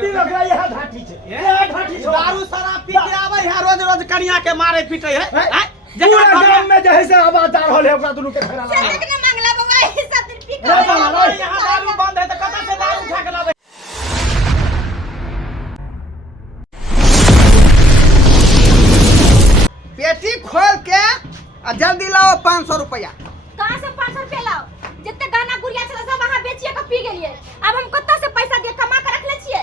दिन ओकरा यह घाटी छै, यह घाटी छै। दारू शराब पी के आबै है, रोज रोज कनिया के मारे पीटे है। पूरा गांव में जे है से आवाजदार होले ओकरा दुनू के फेरा लगा। देख ने मंगला बाबा ई सब दिन पी के यहाँ दारू बंद है तो कतऽ से दारू उठा के लाबै? पेटी खोल के आ जल्दी लाओ 500 रुपया। कहां से 500 रुपया लाओ? जितने गाना गुड़िया चला सब वहां बेचिए के पी गेलिए। अब हम कत्ता से पैसा दे कमा के रख ले छिए?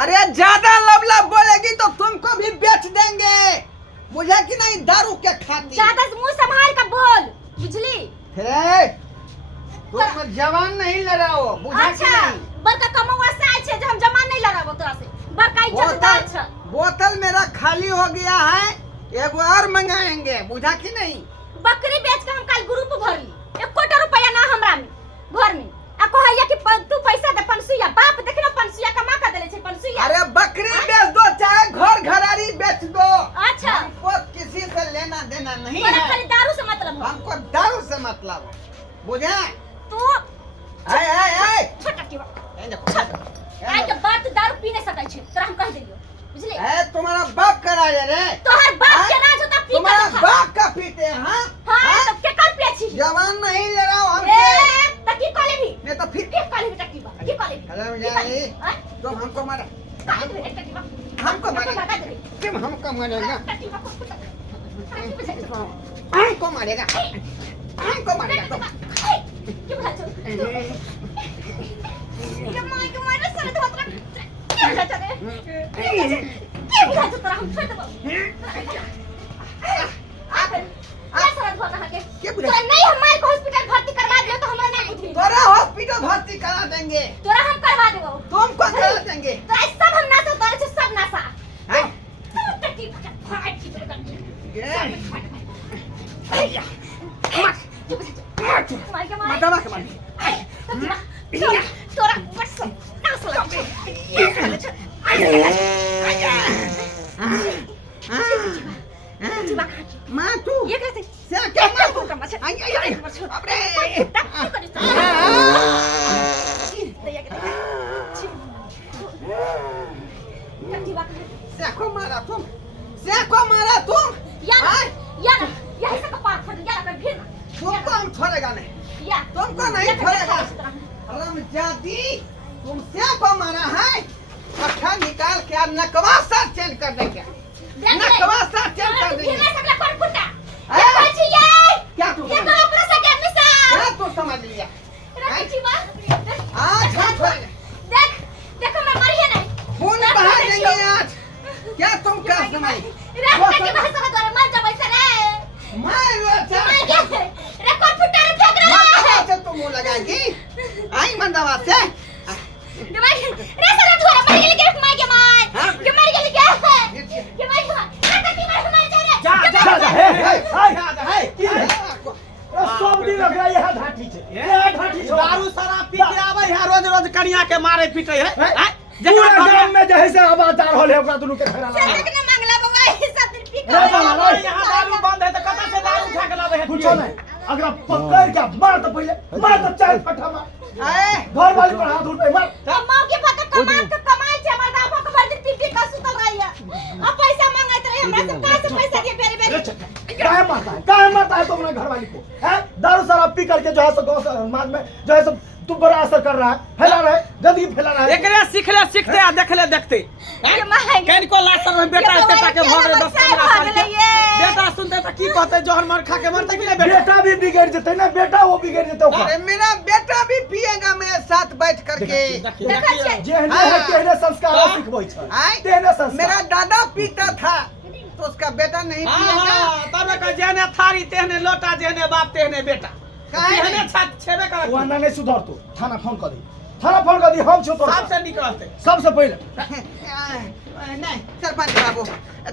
अरे ज्यादा लबलब बोलेगी तो तुमको भी बेच देंगे, मुझे कि नहीं दारू के खाती। ज्यादा मुंह संभाल के बोल, बुझली? हे तुम जवान नहीं लड़ाओ, बुझा कि अच्छा नहीं? बड़का कमौआ से आए छे जे हम जमा नहीं लगाबो तोरा से। बड़का इज्जतदार छ। बोतल मेरा खाली हो गया है, एगो और मंगाएंगे, बुझा कि नहीं? बकरी बेच के हम कल ग्रुप भरली, 1 कोटी रुपया ना हमरा में घर में। आ कहैया कि तू पैसा दे पंसुया, बाप देख ना पंसुया कमा के देले छे पंसुया। अरे बकरी बेच दो चाहे घर घरारी बेच दो, अच्छा हमको किसी से लेना देना नहीं तोरा है, खाली दारू से मतलब हो। हमको दारू से मतलब है, बुझे? तू आए छोटा की बात आज के बाद तू दारू पी नहीं सकै छे, तोरा हम कह देलियो, बुझली? तुम्हारा बाप कराया रे, तोहर बाप के राज होता पी तुम्हारा के बाप का पीते हैं? हाँ हां तो के कर पिए छी? जवान नहीं लड़ाओ ए हमसे, त की कले भी नहीं तो फिर के कले बेटा की बात की कले हेलो जानी, तुम हमको मारा, हमको मारेगा, तुम हमको मारेगा, हमको मारेगा, हमको मारेगा तुम। क्यों भाग चल ये मां के मारे सारे तो क्या भाग चल क्या भाग चल हम छोड़ दो आप क्या सारा धोना है के तो नहीं हमारे को हॉस्पिटल भर्ती करवा दियो तो हमरा नहीं बुझी तोरा हॉस्पिटल भर्ती करा देंगे, तोरा हम करवा देबो तुमको करा देंगे। तो सब हम नासा तोरे से सब नासा हैं? तू टट्टी फाट की कर दबा के मार, तोरा बस नासा माँ तू ये कैसे से क्या मार तू? आई बाप रे, से को मारा तुम, से को मारा तुम, तुमको हम छोड़ेगा नहीं, तुमको नहीं छोड़ेगा। रमजादी तुम से को मारा है, पट्टा निकाल के और नकवा सर चेंज कर देंगे, नकवा सर चेंज कर देंगे। क्या तू क्या तू समझ लिया? आज हम छोड़ेंगे, खून बहा देंगे आज, क्या तुम क्या समझ? से तुम मुँह लगाएगी, आई मंदावा से सब दिन ओकरा यह घाटी छै, यह घाटी छै। दारू शराब पी के आबै है, रोज रोज कनिया के मारे पीटे है। पूरा गांव में जे है से आवाजदार होले ओकरा दुनू के फेरा लगा। यहाँ दारू बंद है तो कतऽ से दारू उठा के लाबै है? कुछो नहीं, अगर पकड़ के मार तो पहले मार तो चार फटा मार, घर वाली पर हाथ उठे मार। काहे मारता है तुमने घर वाली को? हैं? दारू शराब पी करके जो है सो गाँव समाज में जो है सो तू बड़ा असर कर रहा है, फैला रहा है, गंदगी फैला रहा है। एकरे सीखले सीखते आ देखले देखते कहीं को लाशर में बेटा बेटा के भर 10-15 साल के बेटा सुनते तो की कहते जोहर मार खा के मरते कि नहीं? बेटा भी बिगड़ जते ना, बेटा वो बिगड़ जते ओकर। अरे मेरा बेटा भी पिएगा मेरे साथ बैठ करके, जेहने है तेहने संस्कार सिखबै छै, तेहने संस्कार। मेरा दादा पीता था तो उसका बेटा नहीं पिएगा। तब का जेहने थारी तेहने लोटा, जेहने बाप तेहने बेटा, तेहने छेबे कर। वो ना नहीं सुधर तू, थाना फोन कर दी, थाना फोन कर दी, हम छो तो सबसे निकलते सबसे पहले नहीं सरपंच बाबू,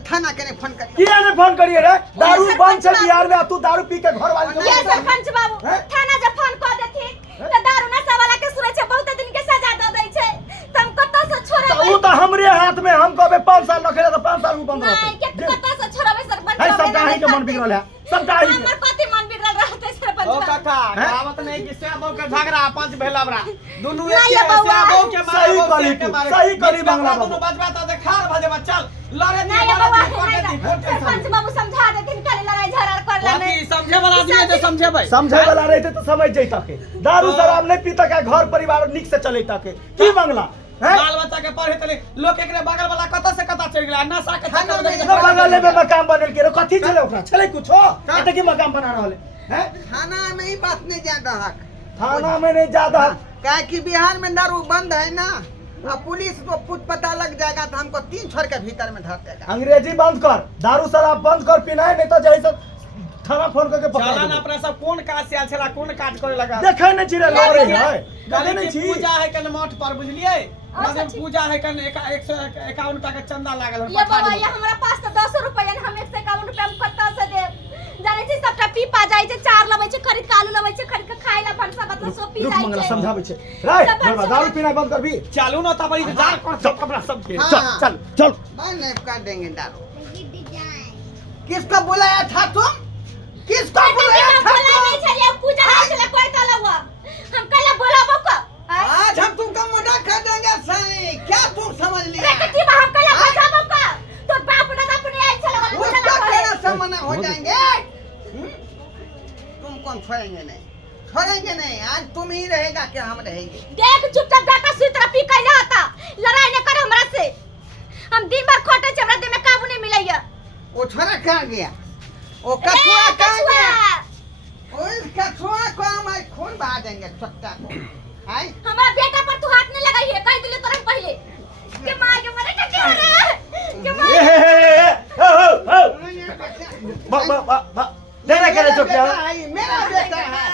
थाना के फोन कर। किया ने फोन करिए रे? दारू बंद छै बिहार में, तू दारू पी के घर वाली ये सरपंच बाबू थाना जब फोन कर देथि त दारू नशा वाला के सुनै छै बहुत दिन के सजा द दै छै, त हम कत्ता से छोड़बै? तो तो हमरे हाथ में, हम कहबे 5 साल रखेला तो 5 साल में बंद नहीं रहते। के कत्ता से छोड़बै सरपंच? है सबका ही के मन बिगड़ल है, सबका ही हमर कथि मन बिगड़ल रहतै सरपंच? पंच ओ बाबू काका कहावत नहीं कि से बहु के झगड़ा पंच भेलबरा दुनु ना एक ये से बउआ। बहु के मारे सही बहु करी के तू, मारे सही करी बीच में बंगला दुनु बाबू। बजबा त खार भजे चल लड़े ना दी ये बउआ कोटे दी कोटे पंच बाबू समझा देथिन काले लड़ाई झगड़ा करला बाकी नहीं समझे वाला आदमी है जो समझे भाई समझे वाला रहते तो समझ जैता के दारू शराब नहीं पीता के घर परिवार निक से चले के की बंगला हैं बाल बच्चा के पढ़े तले लोग एकरे बगल वाला कत से कत चढ़ गेला नशा के चक्कर में ना बंगले में मकान बनल के रे कथी चले ओकरा चले कुछ हो एते की मकान बना रहले हैं थाना में ही बात नहीं ज्यादा हक थाना में नहीं ज्यादा क्या कि बिहार में दारू बंद है ना अब पुलिस को कुछ पता लग जाएगा तो हमको 3 छोर के भीतर में धर देगा। अंग्रेजी बंद कर दारू शराब बंद कर पीना नहीं तो जैसे थाना फोन करके पकड़ चालान देबो। अपना सब कौन काज से आल छला कौन काज करे लगा देखे नहीं चिरे लड़े है देखे गली नहीं के छी पूजा है कन मठ पर बुझलिए अच्छा, मतलब ठीक। पूजा है कन 151 रुपया के चंदा लागल है ये बाबा ये हमरा पास तो 10 रुपया हम 151 रुपया हम कत्ता से दे जाने छी सबटा पीपा जाय छै चार लबै छै खरीद के आलू लबै छै खरीद के खाय ला भनसा मतलब सो पी रुक जाय मंगला छै समझावे छे रे बरबा दारू पीना बंद कर भी चालू न था बड़ी जार कर सब अपना सब के हाँ। चल चल चल बंद कर देंगे दारू। किसको बुलाया था तुम? किसको बुलाया था बोला नहीं तुम? छलिए पूजा नहीं छले कोई तला हुआ हम कल बोलाबो को आज हम तुमको मोटा कर देंगे साले। क्या तुम समझ लिया? बेटी हम कल बजाबो को तो बाप ना अपने आई छले वाला उसका पूजा कहना करे से मना हो जाएंगे। तुम कौन छोड़ेंगे नहीं? छोड़ेंगे नहीं। आज तुम ही रहेगा कि हम रहेंगे? देख चुपचाप जाकर सुई तरह पी कैला आता लड़ाई न कर हमरा से हम दिन भर खोटे छ हमरा दिन में काबू नहीं मिलैया वो छोरा कहाँ गया? वो कछुआ कहाँ गया? उस कछुआ को हम आज खून बहा देंगे सट्टा को। आए? हमारा बेटा पर तू हाथ नहीं लगाई है कह दिले तोरा पहले के मां के मरे टके रे के मां ए हो बा देना करे तो क्या बेटा है, मेरा बेटा है।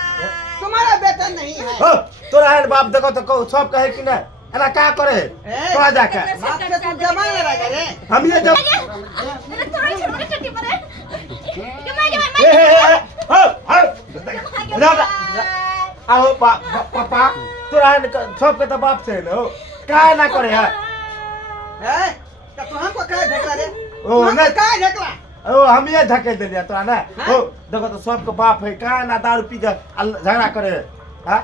तुम्हारा बेटा नहीं है। हो तोरा है बाप देखो तो को सब कहे कि ना एना का करे तो जाके बाप से तू जमा लगा रे। हम ये जब अरे तोरा ही मरे टके मरे के मां के हो दादा आओ पापा तोरा है सब के तो बाप से न का ना करे है हैं? तो तू हमको कहे ढकला रे? ओ, तू हमको नहीं। कहे ढकला? ओ हम ये धके दे दिया तोरा ना हो देखो तो सबके बाप है का ना दारू पी के झगड़ा करे हां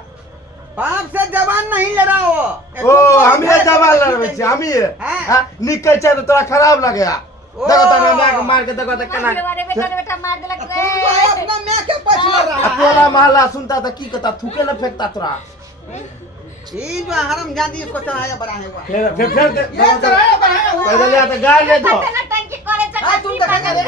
बाप से जबान नहीं लड़ा वो। ओ हम ये जवान लड़वे छी हम ये हां निकल छै तो तोरा खराब लगे देखो तो ना मार के देखो तो केना मारे बेटा मार देलक तुमको रे अपना मैं के पछला रहा है। टोला महल्ला सुनता तो की कहता थूके न फेंकता तोरा ये जो हरामजादी इसको चढ़ाया बड़ा है हुआ। फिर ये चढ़ाया बढ़ाया हुआ पैदल या तो गाल ले दो तना टंकी करे छ हाँ, तुम देखेगा रे।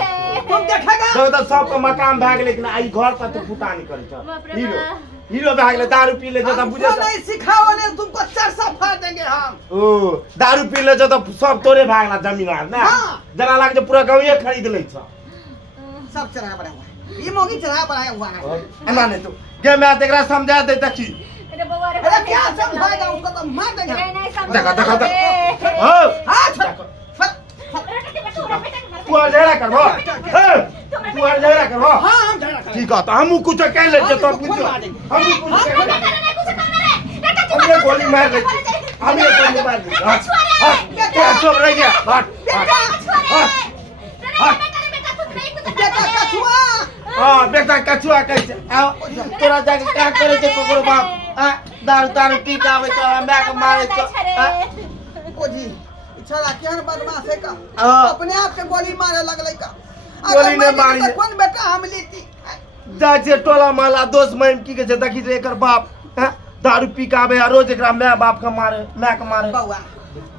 तुम देखेगा? देखो तो सबके मकान भाग लेकिन आई घर पर तो फुटा नहीं करे बाप छ रे हीरो बाप। हीरो भाग ले दारू पी ले जो तो हमको बुझे नहीं सिखाओगे तुमको चरसा फाड़ देंगे हम। ओ दारू पी ले जो तो सब तोरे भागला जमीनदार ना हाँ। जना लाग जो पूरा गांव खरीद ले छ सब चढ़ाया बढ़ाया हुआ है। ये मोगी चढ़ाया बढ़ाया हुआ है। एना नहीं तो गे मैं तेरा समझा दे तकी अरे बउआ रे अरे क्या समझाएगा उसको तो मार देंगे। नहीं समझ देखो हो हाथ तू आ झगड़ा करबो तू आ झगड़ा करबो हाँ हम झगड़ा करेंगे। ठीक है तो हम कुछ कह ले तो पूछो हम कुछ कह ले हम ये गोली मार ले हम ये गोली मार ले हां क्या सब रह गया हट बेटा कछुआ। हां बेटा कछुआ कैसे आओ तोरा जाके क्या करे के कोकरो बाप हां दारू दारू पी के आवे तो हमरा के मारे तो ओ जी छोरा केहन बदमाश है का हाँ। अपने आप के गोली मारे लगले का गोली ने मारी तो कौन बेटा हम लेती जा जे टोला महला दोस्त महिम की के देखी रे एकर बाप हां दारू पी के आवे रोज एकरा माय बाप के मारे माय के मारे बउआ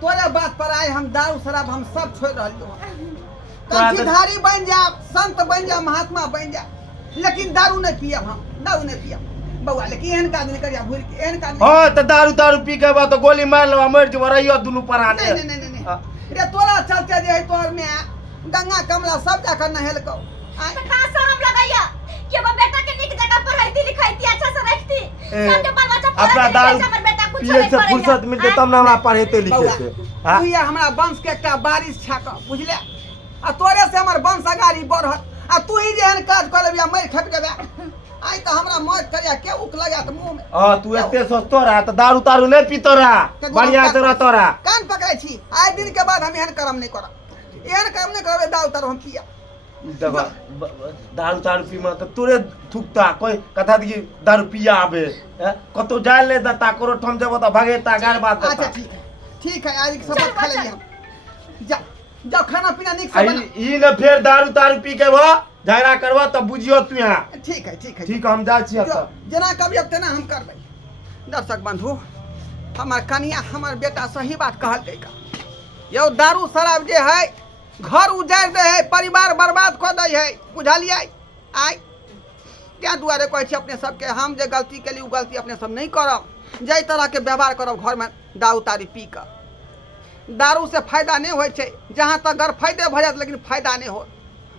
तोरे बात पर आए हम दारू शराब हम सब छोड़ रहलियो तोरा तो- कंठीधारी बन जा संत बन जा महात्मा बन जा लेकिन दारू नहीं पियब हम दारू नहीं पियब बउआ लेकिन एहन काज नहीं करिया भूल के एहन काज हां तो दारू पी के बा तो गोली मार लो मर जो रहियो दुनु पराने नहीं नहीं नहीं नहीं रे तोरा चलते जे है तोर में गंगा कमला सब जाकर नहेल को तो का शरम लगाया कि अब बेटा के निक जगह पर रहती लिखाईती अच्छा से रखती सबके बाल बच्चा अपना दारू हमर बेटा कुछ पिए से फुर्सत मिलते तब ना हमरा पढ़ेते लिखेते हां तू ये हमरा वंश के एकटा बारिश छाक बुझले आ तोरे से हमर वंश अगाड़ी बढ़त आ तू ही जेहन काज कर लेबिया मर खप देबे आई तो हमरा मौत करिया के उक लगा त मुंह में हां तू एते सस्तो रहा तो दारू तारू नहीं पीतो रहा बढ़िया तो रहतो रहा कान पकड़े छी आइ दिन के बाद हम एहन कर्म नहीं करब एहन काम नहीं करबे दारू तारू हम पिया देखो दारू तारू पी में तो तोरे थुकता कोई कथा दी दारू पिया आबे कतो जाय ले ता करो ठम जब तो भागे ता गार बात अच्छा ठीक है आज सब खा लेंगे हम जा जाओ खाना पीना निक से बना ई न फिर दारू तारू पी के वो झगड़ा करवा तब बुझियो तू यहाँ ठीक है ठीक हम जा छियै त जना कभी अब तेना हम करबै दर्शक बंधु हमार कनिया हमार बेटा सही बात कहल गई का यो दारू शराब जे है घर उजाड़ दे है परिवार बर्बाद कर दे है बुझलिए आई क्या दुआरे कहै छी अपने सबके हम जे गलती केली उ गलती अपने सब नहीं करब जै तरह के व्यवहार करब घर में दारू तारी पी कर दारू से फायदा नहीं होय छै जहाँ तक घर फायदे भ जात लेकिन फायदा नहीं हो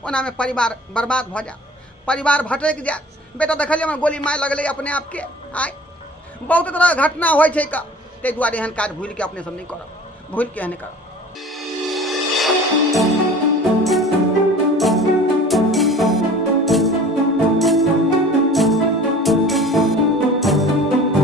ओना में परिवार बर्बाद भ जा परिवार भटक जाए बेटा देखलिए हमर गोली मार लगले अपने आप के आय बहुत तरह घटना होय छै का ते दुआरे एहन काज भूल के अपने सब नहीं करब भूल के एहन करब